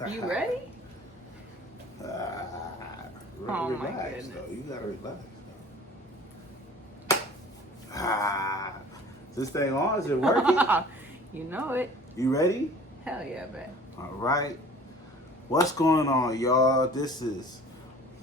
You ready? Oh Relax, my goodness. though. You gotta relax. Is this thing on? Is it working? You know it. You ready? Hell yeah, man. All right. What's going on, y'all? This is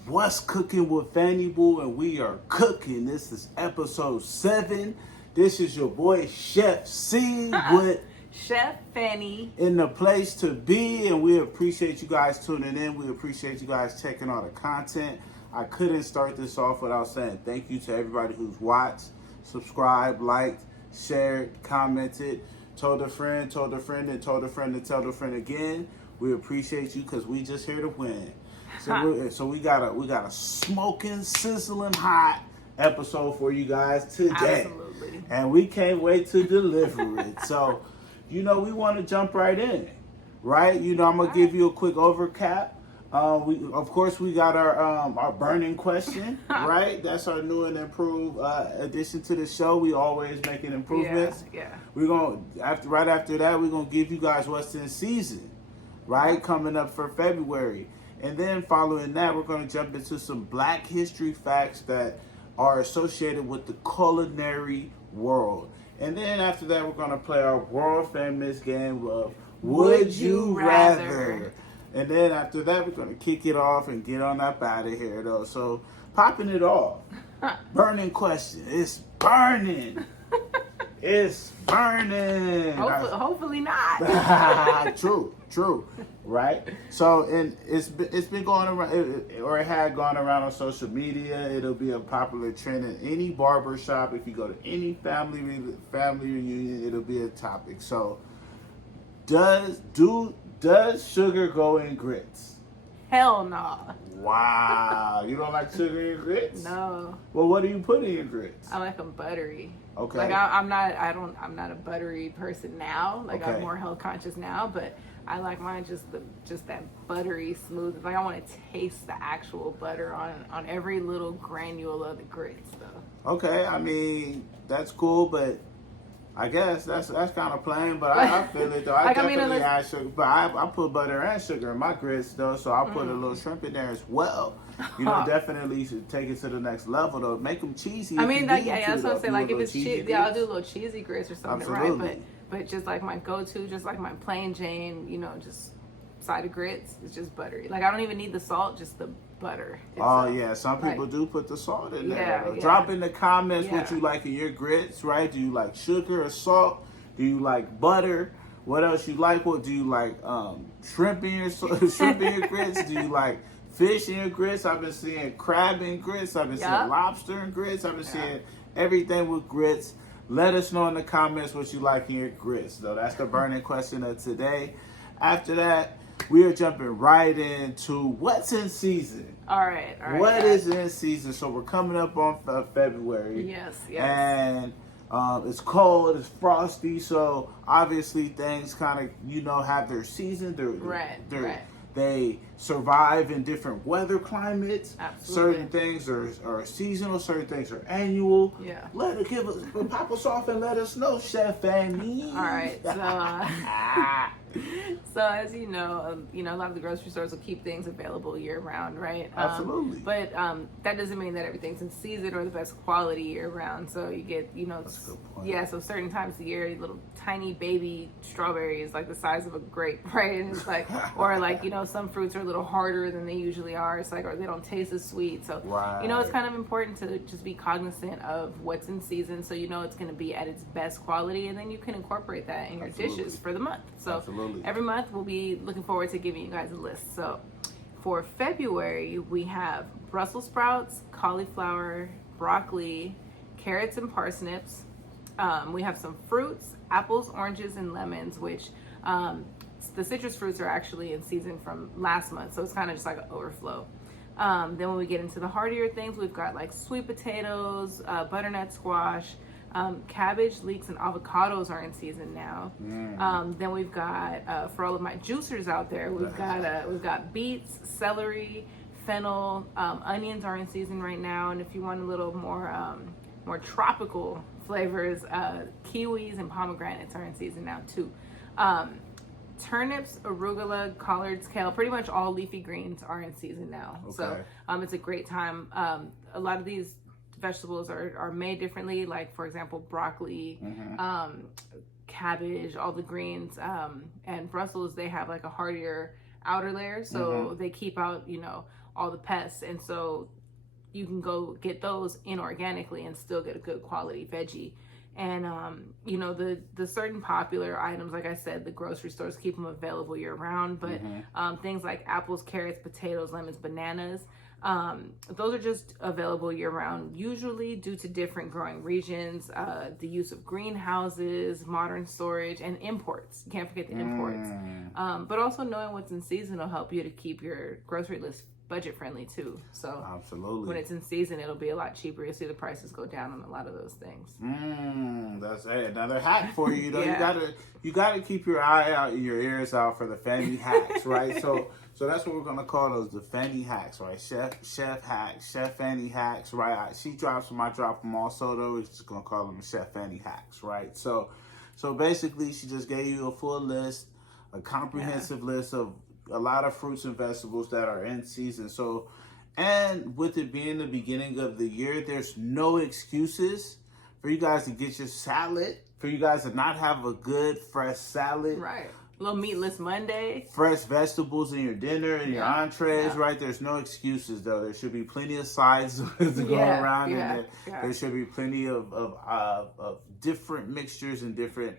What's Cooking with FannyB00, and we are cooking. This is episode 7. This is your boy Chef C with Chef Fanny in the place to be, and we appreciate you guys tuning in. We appreciate you guys checking out the content. I couldn't start this off without saying thank you to everybody who's watched, subscribed, liked, shared, commented, told a friend, and told a friend to tell a friend again. We appreciate you because we just here to win. So we got a smoking, sizzling hot episode for you guys today. Absolutely. And we can't wait to deliver it. So, we want to jump right in, right? I'm gonna give you a quick overcap. We got our burning question, right? That's our new and improved addition to the show. We always making improvements. Yeah. We're gonna right after that, we're gonna give you guys what's in season, right? Coming up for February. And then following that, we're going to jump into some Black history facts that are associated with the culinary world. And then after that, we're going to play our world famous game of Would You Rather? And then after that, we're going to kick it off and get on up out of here, though. So, popping it off. Burning question. It's burning. It's burning. Hopefully not. True, right? So, and it's been going around, or it had gone around on social media. It'll be a popular trend in any barber shop. If you go to any family reunion, it'll be a topic. So, does sugar go in grits? Hell no. Wow, you don't like sugar in grits? No. Well, what do you put in your grits? I like them buttery. Okay. Like I'm not a buttery person now. Like Okay. I'm more health conscious now, but I like mine just that buttery smooth. Like I want to taste the actual butter on every little granule of the grits though. Okay, I mean that's cool, but I guess that's kind of plain. But I feel it though. I definitely add sugar, but I put butter and sugar in my grits though, so I put a little shrimp in there as well. Definitely should take it to the next level though. Make them cheesy. I mean, that's what I'm saying. Like if it's cheesy, I'll do a little cheesy grits or something, Absolutely. right? But just like my go-to, just like my plain Jane, just side of grits, it's just buttery. Like I don't even need the salt, just the butter itself. Yeah, some people do put the salt in there. Yeah. Drop in the comments what you like in your grits, right? Do you like sugar or salt? Do you like butter? What else you like? What do you like? Shrimp in your grits? Do you like fish in your grits? I've been seeing crab in grits. I've been seeing lobster in grits. I've been seeing everything with grits. Let us know in the comments what you like in your grits, though. That's the burning question of today. After that, we are jumping right into what's in season. All right. What is in season? So we're coming up on February. Yes. And it's cold, it's frosty, so obviously things kind of, have their season. They survive in different weather climates. Absolutely. Certain things are seasonal, certain things are annual. Yeah. Pop us off and let us know, Chef Fanny. All right. So as you know, a lot of the grocery stores will keep things available year round, right? Absolutely. But that doesn't mean that everything's in season or the best quality year round. So you get, That's a good point. Yeah. So certain times of the year, little tiny baby strawberries like the size of a grape, right? And it's like, or like some fruits are a little harder than they usually are. It's like, or they don't taste as sweet. So it's kind of important to just be cognizant of what's in season, so it's going to be at its best quality, and then you can incorporate that in your dishes for the month. So every month we'll be looking forward to giving you guys a list. So for February, we have Brussels sprouts, cauliflower, broccoli, carrots, and parsnips. We have some fruits, apples, oranges, and lemons, which the citrus fruits are actually in season from last month, so it's kind of just like an overflow. Then when we get into the heartier things, we've got like sweet potatoes, butternut squash, cabbage, leeks, and avocados are in season now. Then we've got for all of my juicers out there, we've got beets, celery, fennel, onions are in season right now, and if you want a little more tropical flavors, kiwis and pomegranates are in season now too. turnips, arugula, collards, kale, pretty much all leafy greens are in season now. Okay. So it's a great time. A lot of these vegetables are made differently. Like, for example, broccoli, cabbage, all the greens, and Brussels, they have like a hardier outer layer. So they keep out, all the pests. And so you can go get those inorganically and still get a good quality veggie. And, the certain popular items, like I said, the grocery stores keep them available year round, but things like apples, carrots, potatoes, lemons, bananas, those are just available year round, usually due to different growing regions, the use of greenhouses, modern storage, and imports. You can't forget the imports. But also knowing what's in season will help you to keep your grocery list budget friendly too. So absolutely, when it's in season, it'll be a lot cheaper. You'll see the prices go down on a lot of those things. That's another hack for you. You gotta keep your eye out and your ears out for the Fanny hacks, right? So that's what we're gonna call those, the Fanny hacks, right? Chef hacks, Chef Fanny hacks, right? She drops them, I drop them also, though. We're just gonna call them Chef Fanny hacks, right? So basically, she just gave you a full list, a comprehensive list of a lot of fruits and vegetables that are in season. So, and with it being the beginning of the year, there's no excuses for you guys to get your salad, for you guys to not have a good fresh salad. Right. A little meatless Monday. Fresh vegetables in your dinner and your entrees, right? There's no excuses, though. There should be plenty of sides to go around, and there should be plenty of different mixtures and different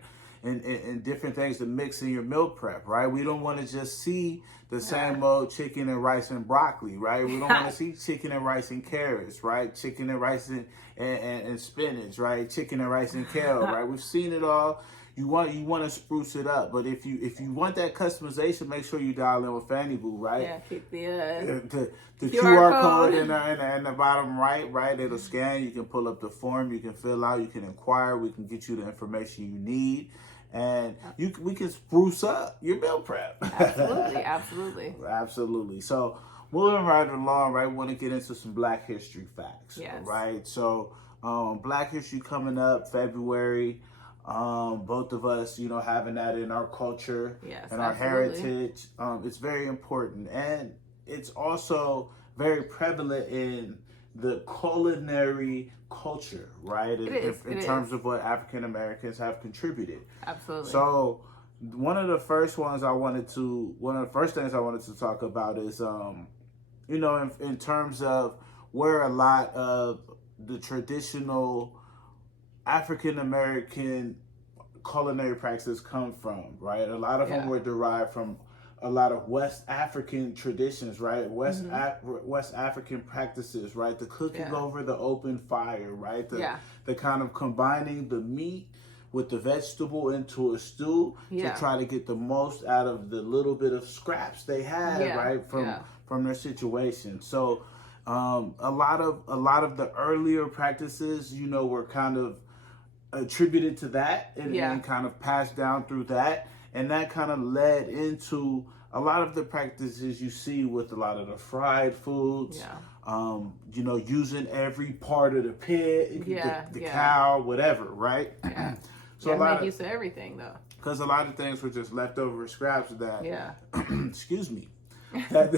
things to mix in your meal prep, right? We don't want to just see the same old chicken and rice and broccoli, right? We don't want to see chicken and rice and carrots, right? Chicken and rice and spinach, right? Chicken and rice and kale, right? We've seen it all. You want to spruce it up, but if you want that customization, make sure you dial in with Fanny Boo, right? Yeah, keep the QR code in the bottom right. It'll scan. You can pull up the form. You can fill out. You can inquire. We can get you the information you need, and we can spruce up your meal prep. Absolutely. So moving right along, right? We want to get into some Black History facts, right? So Black History coming up February. Both of us, having that in our culture and our heritage, it's very important, and it's also very prevalent in the culinary culture, right? In terms of what African Americans have contributed. Absolutely. So one of the first things I wanted to talk about is, in terms of where a lot of the traditional African American culinary practices come from, right? A lot of them were derived from a lot of West African traditions, right? West African practices, right? The cooking over the open fire, right? The kind of combining the meat with the vegetable into a stew to try to get the most out of the little bit of scraps they had, right? From their situation. So a lot of the earlier practices, were kind of attributed to that and kind of passed down through that, and that kind of led into a lot of the practices you see with a lot of the fried foods. Using every part of the pig, the cow, whatever, right? So a lot make use of everything, though, because a lot of things were just leftover scraps that excuse me. I'm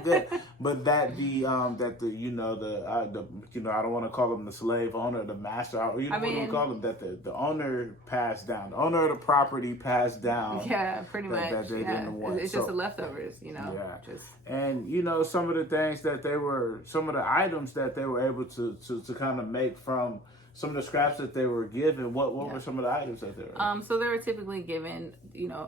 good, but I don't want to call him the slave owner, the master. What do you call him? That the owner passed down, the owner of the property passed down. Yeah, pretty much. That they didn't want. It's just the leftovers, And some of the things some of the items that they were able to kind of make from some of the scraps that they were given. What were some of the items that they were? So they were typically given,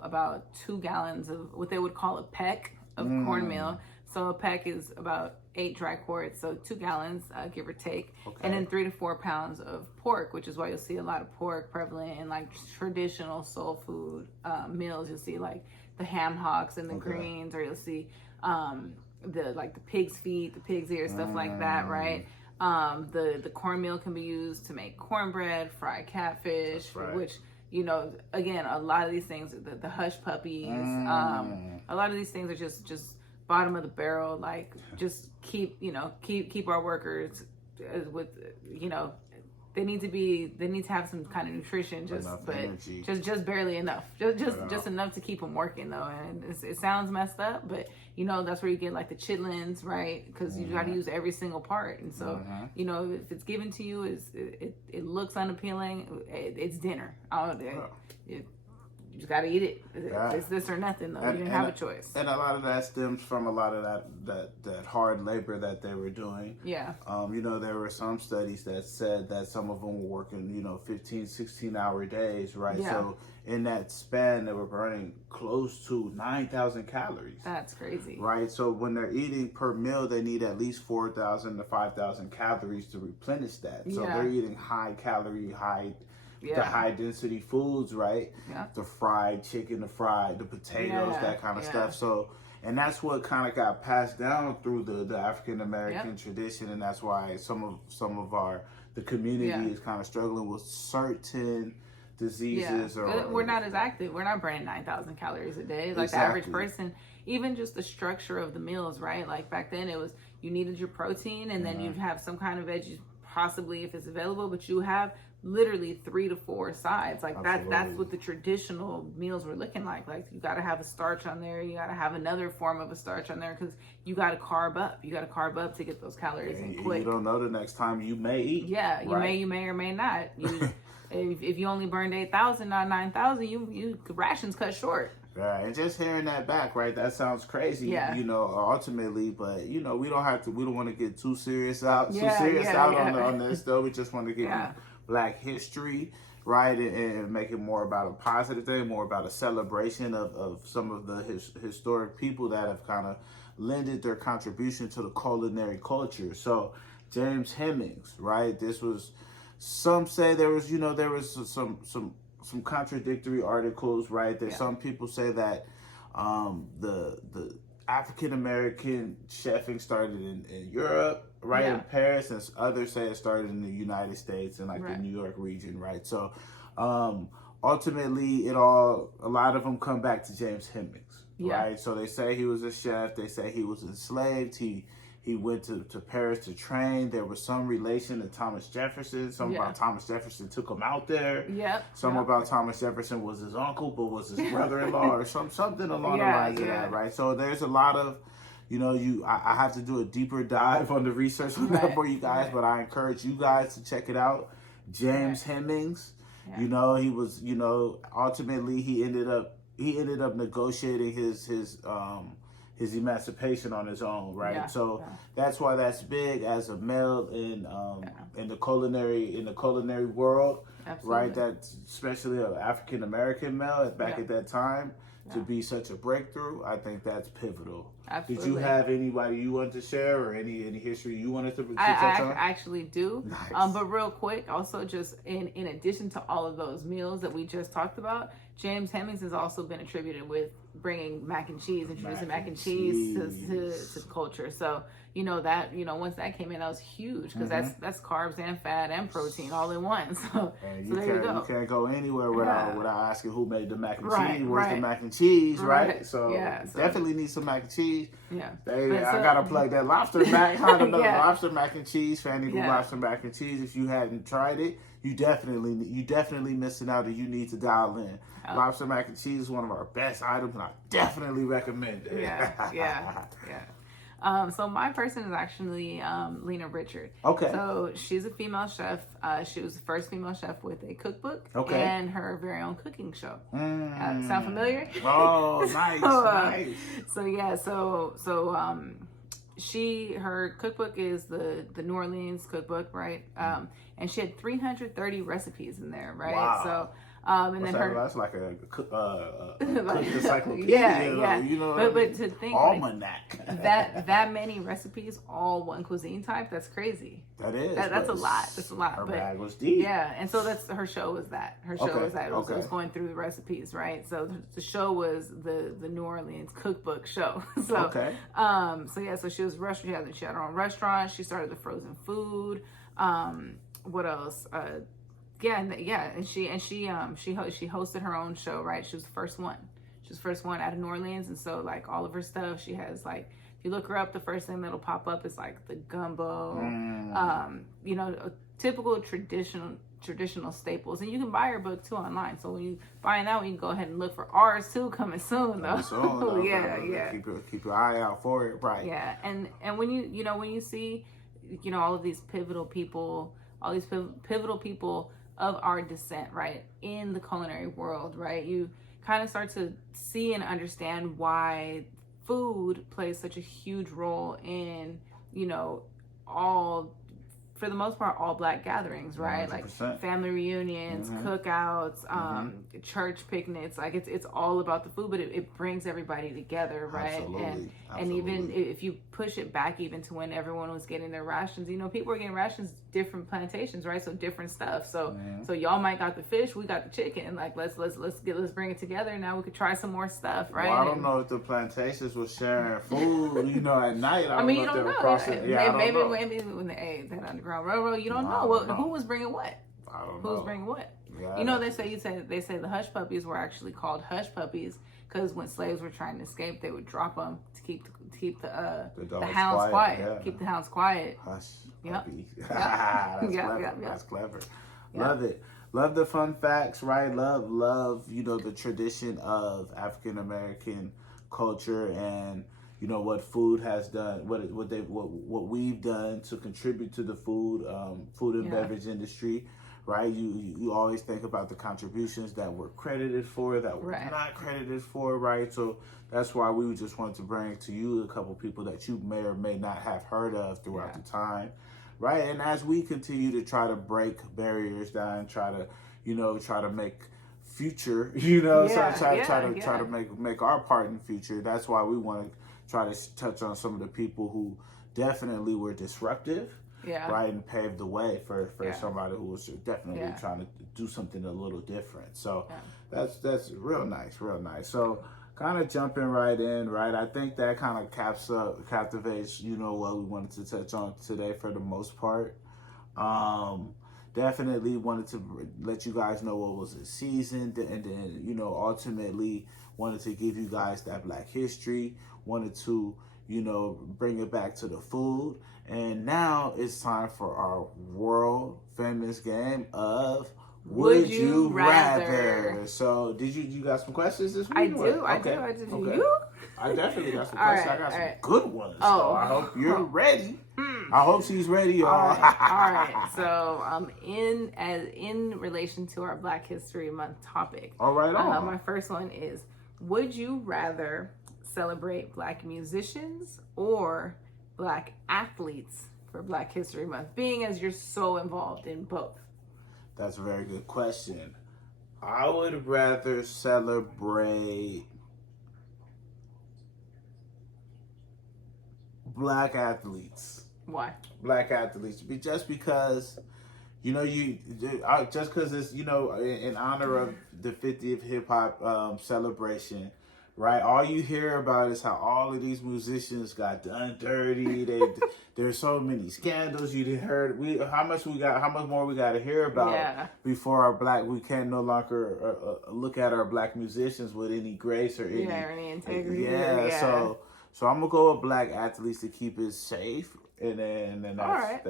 about 2 gallons of what they would call a peck of cornmeal. So a peck is about 8 dry quarts, so 2 gallons, give or take. And then 3 to 4 pounds of pork, which is why you'll see a lot of pork prevalent in like traditional soul food meals. You'll see like the ham hocks and the greens, or you'll see the pig's feet, the pig's ear, stuff like that, right? The cornmeal can be used to make cornbread, fry catfish, which, again, a lot of these things, the hush puppies, a lot of these things are just bottom of the barrel, like just keep our workers with, they need to have some kind of nutrition, just barely enough, just enough to keep them working though. And it sounds messed up, but that's where you get like the chitterlings, right? Because you got to use every single part, and so if it's given to you, it looks unappealing. It's dinner. You just gotta eat it. It's this or nothing, though. You didn't have a choice. And a lot of that stems from a lot of that hard labor that they were doing. Yeah. There were some studies that said that some of them were working, 15, 16-hour days, right? Yeah. So in that span, they were burning close to 9,000 calories. That's crazy. Right? So when they're eating per meal, they need at least 4,000 to 5,000 calories to replenish that. So they're eating high calorie, the high density foods, right? Yeah. The fried chicken, the potatoes, that kind of stuff. So, and that's what kind of got passed down through the African American tradition, and that's why some of the community is kind of struggling with certain diseases. Or we're not as active. We're not burning 9,000 calories a day. Like the average person, even just the structure of the meals, right? Like back then it was, you needed your protein, and then you'd have some kind of veggies, possibly if it's available, but you have literally 3 to 4 sides. Like that's what the traditional meals were looking like. Like you got to have a starch on there, you got to have another form of a starch on there, because you got to carb up to get those calories in quick. You don't know the next time you may eat. You may or may not. If you only burned 8,000, not 9,000, you rations cut short. Right, and just hearing that back, right? That sounds crazy, ultimately, but we don't want to get too serious out on this though. We just want to get Black history, right, and make it more about a positive thing, more about a celebration of some of the historic people that have kind of lended their contribution to the culinary culture. So James Hemings, right? This was, some say there was some contradictory articles, right? That some people say that the African American chefing started in Europe, right, in Paris, and others say it started in the United States and the New York region, right? So ultimately, a lot of them come back to James Hemings, right? So they say he was a chef. They say he was enslaved. He went to Paris to train. There was some relation to Thomas Jefferson. Some about Thomas Jefferson took him out there. Some about Thomas Jefferson was his uncle, but was his brother-in-law, or something along the lines of that, right? So there's a lot of, I have to do a deeper dive on the research on that for you guys, but I encourage you guys to check it out. James Hemings, he was, ultimately he ended up negotiating his emancipation on his own, right? That's why that's big as a male in the culinary world, right? That's especially an African American male back at that time to be such a breakthrough. I think that's pivotal. Absolutely. Did you have anybody you wanted to share, or any history you wanted to touch on? I actually do. Nice. But real quick, also just in addition to all of those meals that we just talked about, James Hemings has also been attributed with bringing introducing mac and cheese to culture. So once that came in, that was huge, because that's carbs and fat and protein all in one. So there you go. You can't go anywhere without asking who made the mac and cheese. Where's the mac and cheese, right? So definitely need some mac and cheese. Yeah, I gotta plug that lobster mac. Lobster mac and cheese, FannyB00 lobster mac and cheese. If you hadn't tried it, you definitely missing out, and you need to dial in. Lobster mac and cheese is one of our best items, and I definitely recommend it. Yeah. So my person is actually Lena Richard. Okay. So she's a female chef. She was the first female chef with a cookbook and her very own cooking show. Sound familiar? Oh, nice, nice. Her cookbook is the New Orleans cookbook, right? And she had 330 recipes in there, right? Wow. So that's like a cook encyclopedia. But to think almanac that many recipes, all one cuisine type, that's crazy. That's a lot. That's a lot. Her bag was deep. Yeah, and so that's her show was that. It was going through the recipes, right? So the show was the New Orleans cookbook show. So so she was she had her own restaurant. She started the frozen food. What else? And she hosted her own show, right? She was the first one. She was the first one out of New Orleans, and so like all of her stuff, she has like, if you look her up, the first thing that'll pop up is like the gumbo, typical traditional staples. And you can buy our book too online. So when you find that, you can go ahead and look for ours too coming soon though. Yeah. Keep your eye out for it, right? Yeah, and when you see, all of these pivotal people, of our descent, right, in the culinary world, right, you kind of start to see and understand why food plays such a huge role in, for the most part, all Black gatherings, right? 100%. Like family reunions, cookouts, church picnics. Like it's all about the food, but it brings everybody together, right? Absolutely. And even if you push it back even to when everyone was getting their rations, people were getting rations, different plantations, right? So different stuff. So so y'all might got the fish, we got the chicken. Like let's bring it together. Now we could try some more stuff, right? Well, I don't know if the plantations were sharing food, at night. I mean, you don't know. Maybe when they Underground Railroad, you don't know who was bringing what. I don't know. Who's bringing what? Yeah. They say the hush puppies were actually called hush puppies because when slaves were trying to escape, they would drop them to keep the hounds quiet. Yeah. Keep the hounds quiet. Hush puppies. That's clever. That's clever. Love it. Love the fun facts, right? Love the tradition of African American culture and what food has done, what we've done to contribute to the food and beverage industry, right? You always think about the contributions that we're credited for, that we're not credited for, right? So that's why we just wanted to bring to you a couple people that you may or may not have heard of throughout the time, right? And as we continue to try to break barriers down, try to make future, try to make our part in the future. That's why we want to try to touch on some of the people who definitely were disruptive, right, and paved the way for somebody who was definitely trying to do something a little different. So that's real nice. So kind of jumping right in, right, I think that kind of captivates, what we wanted to touch on today for the most part. Definitely wanted to let you guys know what was the season, and then, ultimately wanted to give you guys that Black history, wanted to, bring it back to the food. And now it's time for our world famous game of Would You Rather. So did you got some questions this week? I do. You? I definitely got some questions. I got some good ones. So I hope you're ready. I hope she's ready, y'all. All right. So, in relation to our Black History Month topic, all right. My first one is: would you rather celebrate Black musicians or Black athletes for Black History Month? Being as you're so involved in both. That's a very good question. I would rather celebrate Black athletes. Why? Black athletes, just because, just because it's, in honor of the 50th hip hop celebration, right? All you hear about is how all of these musicians got done dirty. There's so many scandals. You didn't heard how much more we got to hear about before we can no longer look at our Black musicians with any grace or any integrity. So I'm gonna go with Black athletes to keep it safe, and then that's all right.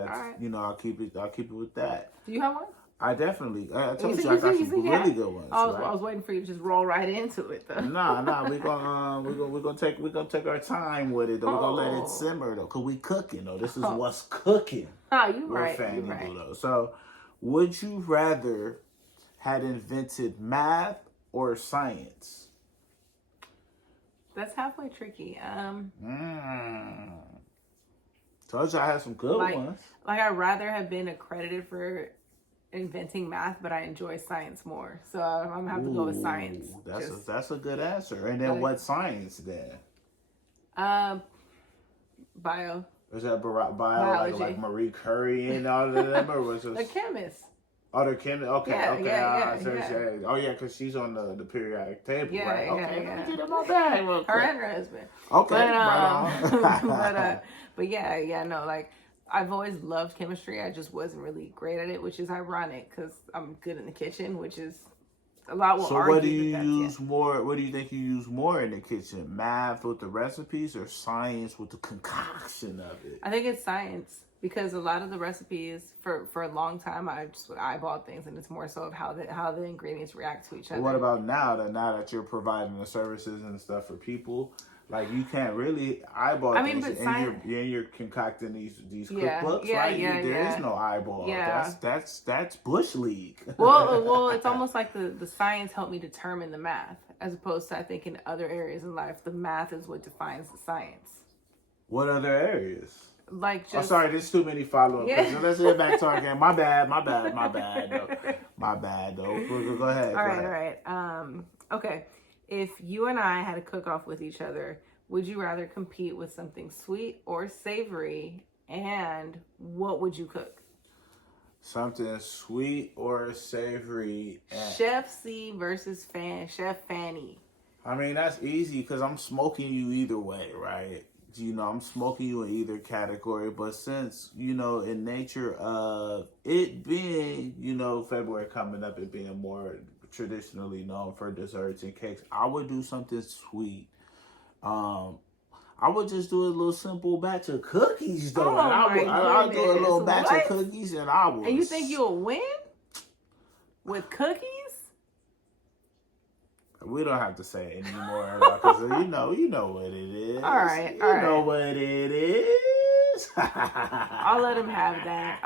I'll keep it with that. Do you have one? I definitely. I told you I got some really good ones. I was waiting for you to just roll right into it, though. Nah. We're gonna take our time with it. Though. We're gonna let it simmer though, cause we cooking though. This is what's cooking. You right. FannyB00. So, would you rather had invented math or science? That's halfway tricky. Told you I had some good ones. Like I'd rather have been accredited for inventing math, but I enjoy science more. So I'm gonna have to go with science. That's a good answer. And then what science then? Bio. Was that bio like Marie Curie and all of them, or was it a chemist? Oh, the chemist. Okay. Yeah. Oh yeah, because she's on the periodic table, right? Okay. Let me get in my bag real quick. Her and her husband. Okay. Right on. but no, like I've always loved chemistry. I just wasn't really great at it, which is ironic because I'm good in the kitchen, which is A lot will So argue what do you that use more? What do you think you use more in the kitchen? Math with the recipes or science with the concoction of it? I think it's science because a lot of the recipes for a long time I just would eyeball things, and it's more so of how the ingredients react to each other. What about now that you're providing the services and stuff for people? Like you can't really eyeball things, and you're concocting these cookbooks, right? There is no eyeball. Yeah. That's bush league. well, it's almost like the science helped me determine the math, as opposed to I think in other areas in life, the math is what defines the science. What other areas? Like just. Oh, sorry, there's too many follow-up questions. Let's get back to our game. My bad. Though. Go ahead. All right. Okay. If you and I had a cook-off with each other, would you rather compete with something sweet or savory? And what would you cook? Something sweet or savory. Chef C versus Chef Fanny. I mean, that's easy because I'm smoking you either way, right? I'm smoking you in either category. But since, in nature of it being, February coming up, it being more traditionally known for desserts and cakes, I would do something sweet. I would just do a little simple batch of cookies though. I'll do a little batch of cookies and I will. And you think you'll win with cookies? We don't have to say it anymore because you know what it is. All right. You know what it is. I'll let him have that.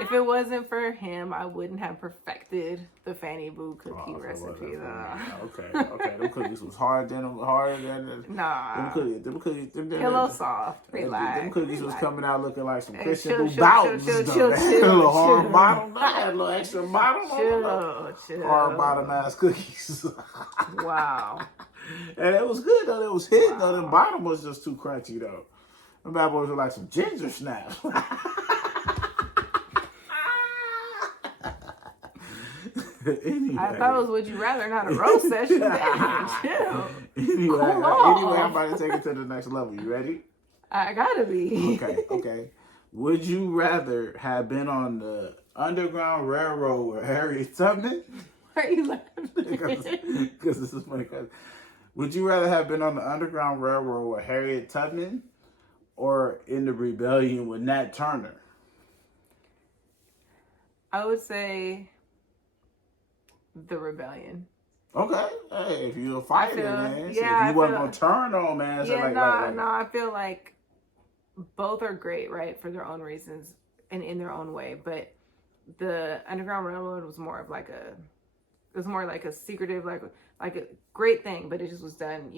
If it wasn't for him, I wouldn't have perfected the FannyB00 cookie recipe though. Okay. Them cookies was harder than Nah. Them cookies. Pillow soft. Relax. Them cookies was coming out looking like some Christian chill, Bouts. chill. A little hard bottom. I had a little extra bottom. Chill. Hard bottom ass cookies. Wow. And it was good though. It was hitting though. The bottom was just too crunchy though. Them bad boys were like some ginger snaps. Anyway. I thought it was Would You Rather, not a roast session. Chill. Anyway, I'm about to take it to the next level. You ready? I gotta be. Okay. Would you rather have been on the Underground Railroad with Harriet Tubman? Why are you laughing? Because this is funny. Would you rather have been on the Underground Railroad with Harriet Tubman or in the rebellion with Nat Turner? I would say the rebellion. Okay. Hey, if you're a fighter, man. Yeah, if you wasn't going to turn on, man. Yeah, no, I feel like both are great, right, for their own reasons and in their own way. But the Underground Railroad was more of like a secretive, like a great thing, but it just was done,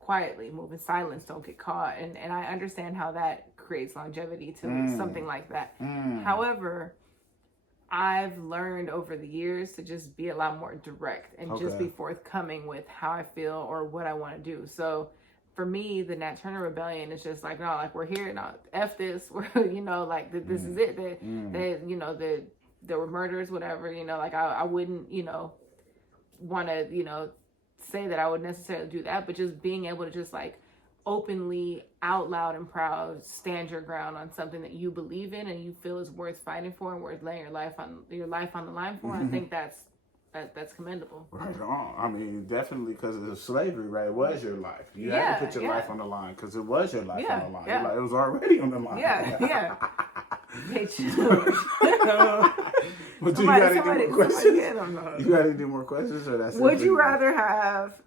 quietly, move in silence, don't get caught. And I understand how that creates longevity to something like that. However, I've learned over the years to just be a lot more direct and just be forthcoming with how I feel or what I want to do. So for me, the Nat Turner rebellion is just like, no, like we're here now, F this, we're, this is it. There were murders, whatever, like I wouldn't, want to, say that I would necessarily do that, but just being able to just like openly, out loud and proud, stand your ground on something that you believe in and you feel is worth fighting for and worth laying your life on the line for. I think that's commendable. Right on. I mean, definitely because of slavery, right? It was your life. You had to put your life on the line because it was your life on the line. Yeah. It was already on the line. Yeah. Hey, But do you got any more questions? You got any more questions, or that's? Would you rather have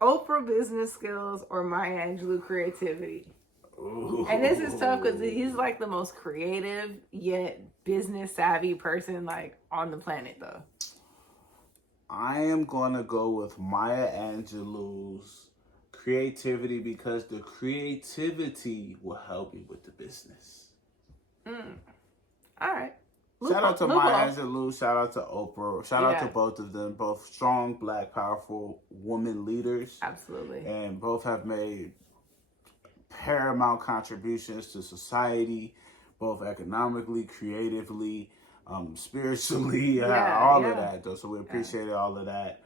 Oprah business skills or Maya Angelou creativity? Ooh. And this is tough because he's like the most creative yet business savvy person like on the planet, though. I am gonna go with Maya Angelou's creativity because the creativity will help you with the business. All right. Shout out to Maya Angelou. Shout out to Oprah. Shout out to both of them. Both strong, black, powerful woman leaders. Absolutely. And both have made paramount contributions to society, both economically, creatively, spiritually, all of that, though. So we appreciate all of that.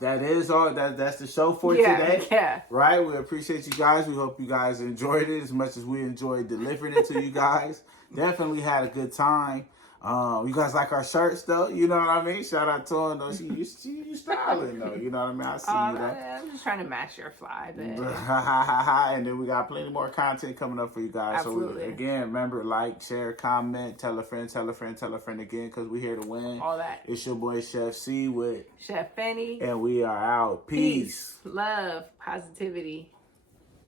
That is all. That's the show for today. Yeah. Right? We appreciate you guys. We hope you guys enjoyed it as much as we enjoyed delivering it to you guys. Definitely had a good time. You guys like our shirts though? You know what I mean? Shout out to him though. You styling though. You know what I mean? I see you though. I'm just trying to match your fly, babe. And then we got plenty more content coming up for you guys. Absolutely. So again, remember, like, share, comment, tell a friend, tell a friend, tell a friend again, because we're here to win. All that. It's your boy Chef C with Chef Fanny. And we are out. Peace. Love. Positivity.